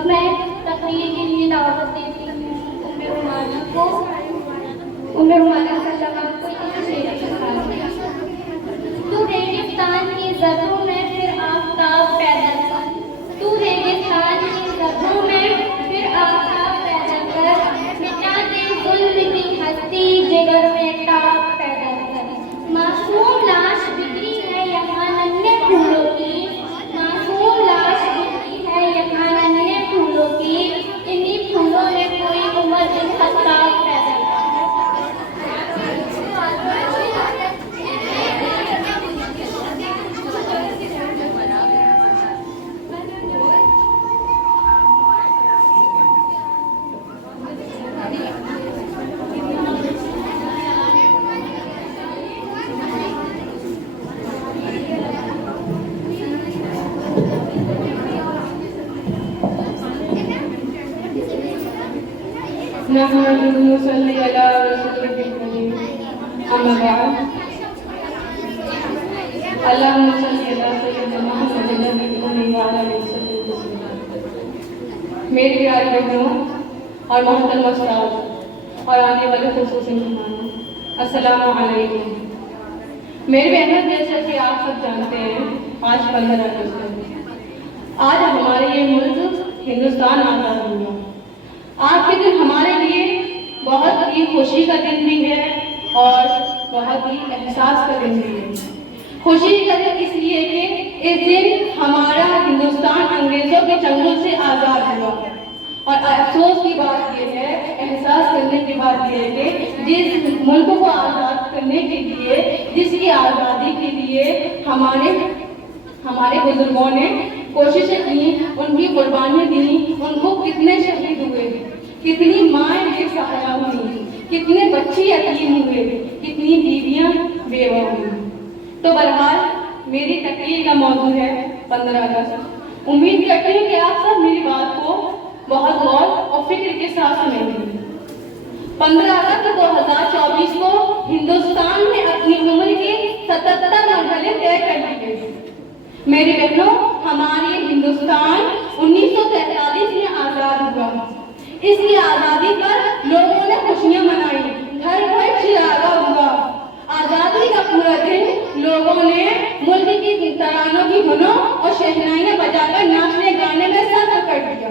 اب میں تقریر کے لیے دعوت دیتی ہوں ام رومانہ کو۔ ام رومانہ صلی اللہ علیہ وسلم کو شعر سکھاتی ہے۔ تو ریگستان کی زدوں میں پھر آفتاب پیدا کر، تو ریگستان کی زدوں میں پھر آفتاب پیدا کر، مٹا دے ظلم کی ہستی جگر میں تاب پیدا کر۔ معصوم لاش بکری ہے یہاں ننھے پھولوں کی، معصوم لاش بکری ہے یہاں ننھے پھولوں کی، انہی پھولوں میں کوئی عمر انتخاب پیدا کر۔ نحمده ونصلي على رسوله الكريم اما بعد اللهم صل على سيدنا محمد النبي الامي وعلى اله وصحبه وسلم۔ میرے پیارے بہنوں اور محترم استاد اور آنے والے خصوصی مہمانوں، السلام علیکم۔ میرے بہنوں، جیسا کہ آپ سب جانتے ہیں آج 15 اگست ہے۔ آج ہمارے یہ ملک ہندوستان آزاد ہوا۔ آج کے دن ہمارے لیے بہت ہی خوشی کا دن بھی ہے اور بہت ہی احساس کا دن بھی ہے۔ خوشی کا دن اس لیے کہ اس دن ہمارا ہندوستان انگریزوں کے چنگل سے آزاد ہوا، اور افسوس کی بات یہ ہے، احساس کرنے کی بات یہ ہے کہ جس ملک کو آزاد کرنے کے لیے، جس کی آزادی کے لیے ہمارے بزرگوں نے کوششیں کی، ان کی قربانیاں دی، ان کو کتنے شہید ہوئے، کتنی مائیں بے سہارا ہوئی، کتنے بچے یتیم ہوئے، کتنی بیویاں بیوہ ہوئی۔ تو بہرحال میری تقریر کا موضوع ہے 15 اگست۔ امید کرتی ہوں کہ آپ سب میری بات کو بہت غور اور فکر کے ساتھ سنیں گے۔ 15 اگست 2024 کو ہندوستان میں اپنی عمر کے 77 مرحلے طے کر دیے گئے۔ میری بہنوں، ہمارے ہندوستان 1943 میں آزاد ہوا۔ اس کی آزادی پر لوگوں نے خوشیاں منائی، گھر گھر چراغاں ہوا۔ آزادی کا پورا دن لوگوں نے ملک کی ترانوں کی دھنوں اور شہنائیاں بجا کر ناچنے گانے میں صرف کر دیا۔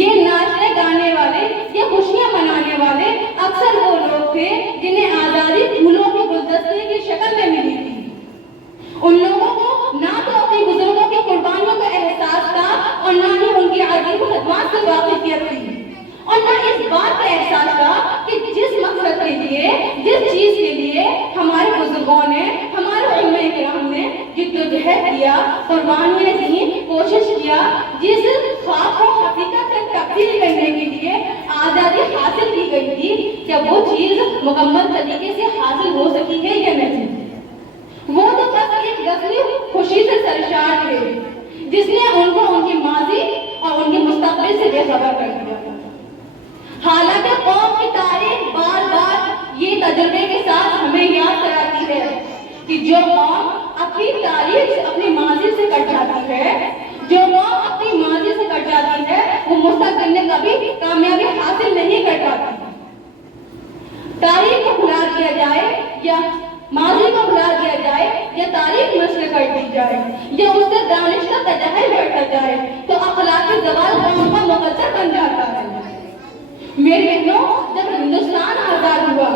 یہ ناچنے گانے والے، یہ خوشیاں منانے والے اکثر وہ لوگ تھے جنہیں آزادی پھولوں کے گلدستے کی شکل میں ملی تھی۔ ان لوگوں کو نہ تو اپنی بزرگوں کی قربانیوں کا احساس تھا اور نہ ہی ان کی عظیم خدمات سے واقفیت تھی، اور نہ اس بات کا احساس تھا کہ جس مقصد کے لیے، جس چیز کے لیے ہمارے بزرگوں نے، ہمارے علماء کرام نے جدوجہد کیا، قربانیاں دیں، کوشش کیا، جس خواب کو حقیقت میں تبدیل کرنے کے لیے آزادی حاصل کی گئی تھی، کیا وہ چیز مکمل طریقے سے حاصل ہو سکی ہے یا نہیں؟ وہ تو بس ایک رسمی خوشی سے سرشار تھے جس نے ان کو ان کی ماضی اور ان کے مستقبل سے بے خبر کر دیا۔ حالانکہ قوم کی تاریخ بار بار یہ تجربے کے ساتھ ہمیں یاد کراتی ہے کہ جو قوم اپنی تاریخ سے، اپنی ماضی سے کٹ جاتی ہے، جو قوم اپنی ماضی سے کٹ جاتی ہے، وہ مستقبل میں کبھی کامیابی حاصل نہیں کر پاتی۔ تاریخ کو بھلا دیا جائے یا ماضی کو بھلا دیا جائے یا تاریخ نشر کر دی جائے یا اس سے دانش کا تجاہل بیٹھا جائے تو اخلاقی زوال قوم کا مقدر بن جاتا ہے۔ میرے بہنوں، جب ہندوستان آزاد ہوا،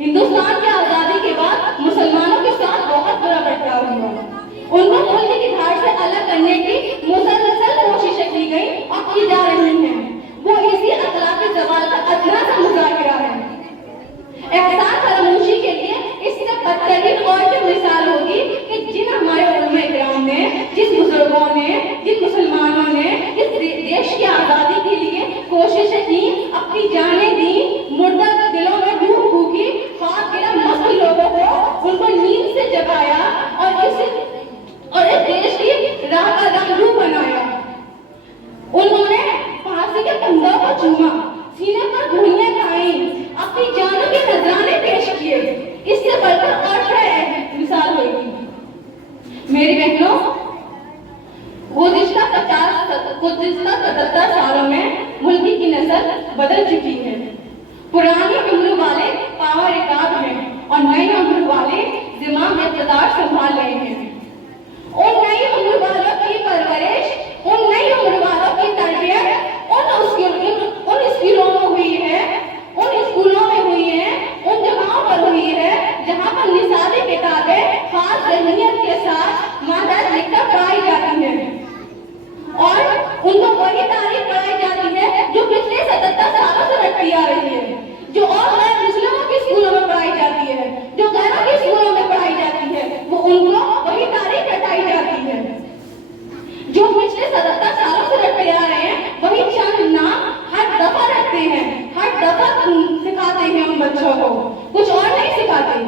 ہندوستان کی آزادی کے بعد مسلمانوں کے ساتھ بہت برا برتاؤ ہوا۔ ان کو ملک کی دھار سے الگ کرنے کی مسلسل کوششیں کی گئی اور کی جا رہی ہیں۔ وہ اسی اخلاقی زوال کا ادنا سا مظاہرہ ہے۔ احسان فراموشی کے لیے اس سے بدترین اور جو مثال ہوگی کہ جن ہمارے علماء کرام نے، جن بزرگوں نے، جن مسلمانوں نے اس دیش کی آزادی کے لیے کوششیں کی، اپنی جانیں دی، مردہ دلوں میں روح پھونکی، خواب گرا مست لوگوں کو ان کو نیند سے جگایا اور اس دیش کی راہ کا رہنما بنایا۔ انہوں نے پھانسی کے پھندوں کو چوما، سینے پر گولیاں کھائیں، اپنی جانوں کے نذرانے پیش کیے۔ اس سے بڑھ کر اور کیا مثال ہوگی؟ میری بہنوں، گزشتہ गुज़िश्ता 77 सालों में मुल्क की नस्ल बदल चुकी है। पुरानी उम्र वाले पावर रिकाब हैं और नई उम्र वाले दिमाग इक़्तिदार संभाल रहे हैं। उन नई उम्र वालों की परवरिश, उन नई उम्र वालों की तरबियत उन स्कूलों में हुई है, उन स्कूलों में हुई है, उन जगहों पर हुई है जहाँ पर निसाबी किताबें खास अहमियत के साथ मादर लिखकर पढ़ाई जाती है और उनको वही तारीख पढ़ाई जाती है जो पिछले 77 सालों से रटती आ रही है, जो और गैर मुस्लिमों के स्कूलों में पढ़ाई जाती है, जो गैरों के स्कूलों में पढ़ाई जाती है, वो उनको वही तारीख रटाई जाती है जो पिछले 77 सालों से रटते आ रहे हैं। वही चंद नाम हर दफा रखते हैं, हर दफा सिखाते हैं उन बच्चों को, कुछ और नहीं सिखाते।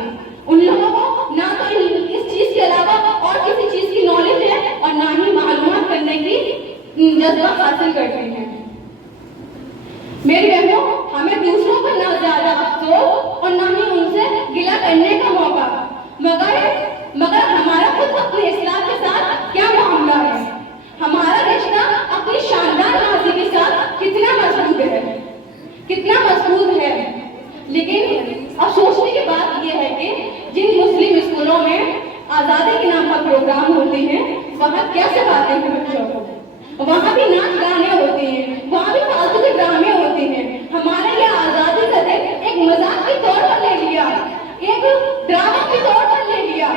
उन लोगों को ना तो इस चीज के अलावा और किसी चीज की नॉलेज है और ना ही मालूमात करने की जज्बा हासिल करते हैं। मेरी बहनों, हमें दूसरों पर ना ज्यादा अफसोस और ना ही उनसे गिला करने का मौका, मगर हमारा खुद अपने इस्लाम के साथ क्या मामला है, हमारा रिश्ता अपनी शानदार माजी के साथ कितना मजबूत है, कितना मजबूत है। लेकिन अब सोचने की बात यह है कि जिन मुस्लिम स्कूलों में आज़ादी के नाम पर प्रोग्राम होते हैं, वहाँ क्या सिखाते हैं बच्चों को? वहाँ भी नाच गाने होते हैं, वहाँ भी फालतू के ड्रामे होते हैं। हमारे यहाँ आज़ादी का दिन एक मजाक के तौर पर ले लिया, एक ड्रामा के तौर पर ले लिया।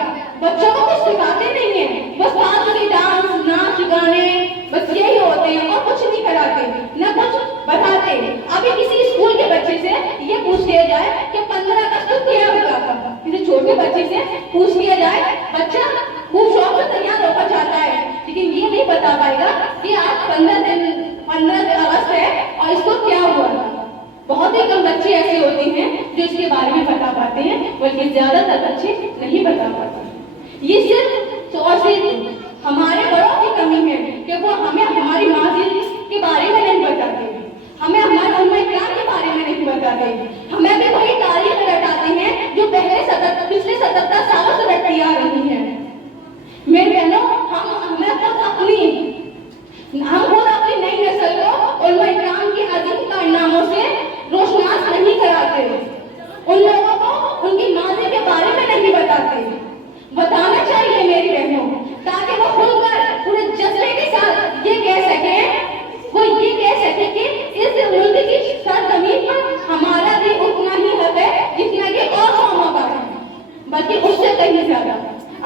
बच्चों को कुछ सिखाते नहीं है, बस फालतू के डांस, नाच गाने, बस यही होते हैं और कुछ नहीं कराते, न कुछ बताते। अभी किसी स्कूल के बच्चे से ये पूछ लिया जाए कि 15 अगस्त को क्या होता था, किसी छोटे बच्चे से पूछ लिया जाए, बच्चा खूब शौक से तैयार होकर जाता है, लेकिन ये नहीं बता पाएगा कि आज 15 अगस्त है और इसको क्या हुआ था। बहुत ही कम बच्चे ऐसे होते हैं जो इसके बारे में बता पाते हैं, बल्कि ज्यादातर बच्चे नहीं बता पाते। ये सिर्फ और सिर्फ हमारे बड़ों की कमी है कि वो हमें हमारी माजी के बारे में नहीं बताते, हमें हमारे उम्मे इकराम के बारे में नहीं बताते, हमें भी वही तारीख रटाते हैं जो पिछले 77 सालों से रटी आ रही है। मेरे बहनों, हम खुद अपनी नई नस्ल को उम्मे इकराम के अजीम कारनामों से रोशनास नहीं कराते, उन लोगों को उनकी माजी के बारे में नहीं बताते। बताना चाहिए मेरी बहनों, ताकि वो खुलकर पूरे जज्बे के साथ ये कह सके कि इस मुल्क की सरजमीन पर हमारा भी उतना ही हक है जितना कि और कौमों का है, बल्कि उससे कहीं ज्यादा।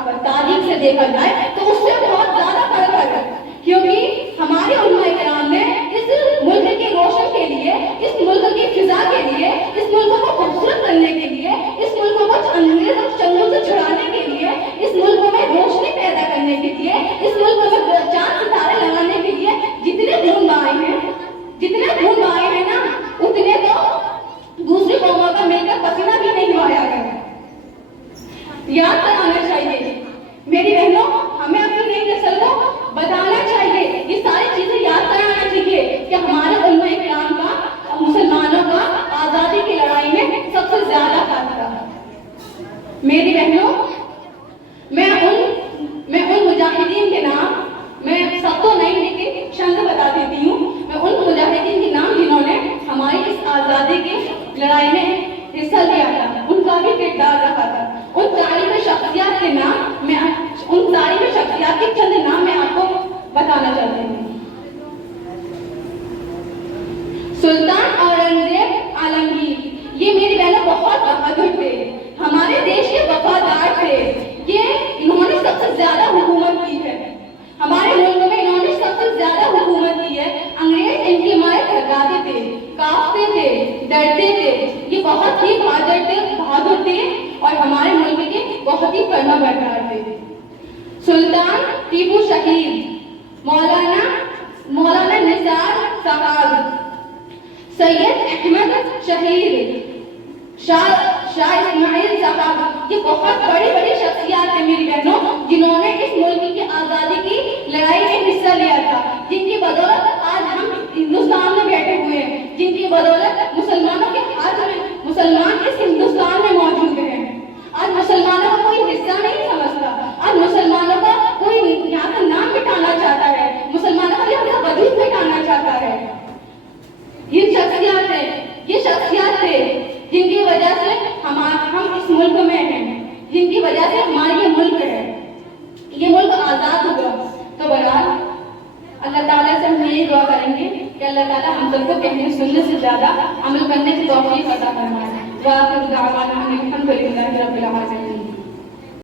अगर तारीख से देखा जाए तो उससे बहुत ज्यादा फर्क है, क्योंकि हमारे उलमा किराम ने इस मुल्क के रोशन के लिए, इस मुल्क की फिजा के लिए, इस मुल्क को खूबसूरत करने के लिए, इस मुल्क को अंग्रेज और चंगुल से छुड़ाने के लिए, इस मुल्क में रोशनी पैदा करने के लिए, इस मुल्क में चांद सितारे लगाने के लिए जितने खून बहाए हैं ना, उतने तो दूसरी कौमों का मिलकर पसीना भी नहीं बहाया गया। याद कराना चाहिए मेरी बहनों, हमें अपनी नई नस्ल को बताना चाहिए, ये सारी चीजें याद कराना चाहिए कि हमारे उलमा इकराम का, मुसलमानों का आजादी की लड़ाई में सबसे ज्यादा हाथ रहा। मेरी बहनों, मैं उन मुजाहिदीन के नाम, मैं सबको नहीं लेकिन चंद बता देती हूँ। मैं उन मुजाहिदीन के नाम जिन्होंने हमारी इस आजादी की लड़ाई में हिस्सा लिया था, उनका भी किरदार रखा था। उन तारीफ़ शख्सियत के नाम के चंद नाम मैं आपको बताना चाहती हूँ। सुल्तान औरंगजेब आलमगीर, ये मेरी बहनों बहुत बहादुर थे, हमारे देश के वफादार थे। इन्होंने सबसे ज्यादा हुकूमत की है, हमारे मुल्क में इन्होंने सबसे ज्यादा हुकूमत की है। अंग्रेज इनकी मारे ठहराते थे, कांपते थे, डरते थे। ये बहुत ही बहादुर थे और हमारे मुल्क के बहुत ही फर्मा बरदार थे। सुल्तान टीपू शहीद, मौलाना निसार साहब, सैयद अहमद शहीद, शाह इस्माइल साहब, ये बहुत बड़ी शख्सियत है मेरी बहनों, जिन्होंने इस मुल्क की आज़ादी की लड़ाई में हिस्सा लिया था, जिनकी बदौलत आज हम हिंदुस्तान में बैठे हुए हैं, जिनकी बदौलत मुसलमानों के हाथ में मुसलमान इस हिंदुस्तान में मौजूद हैं। आज मुसलमानों का कोई हिस्सा नहीं समझता, आज मुसलमानों का कोई यहाँ का नाम मिटाना चाहता है, मुसलमानों का यहाँ का वजूद मिटाना دعا کریں گے کہ اللہ تعالیٰ ہم سب کو کہنے سننے سے زیادہ عمل کرنے کی توفیق عطا فرمائے. وآخر دعوانا ان الحمد للہ رب العالمین.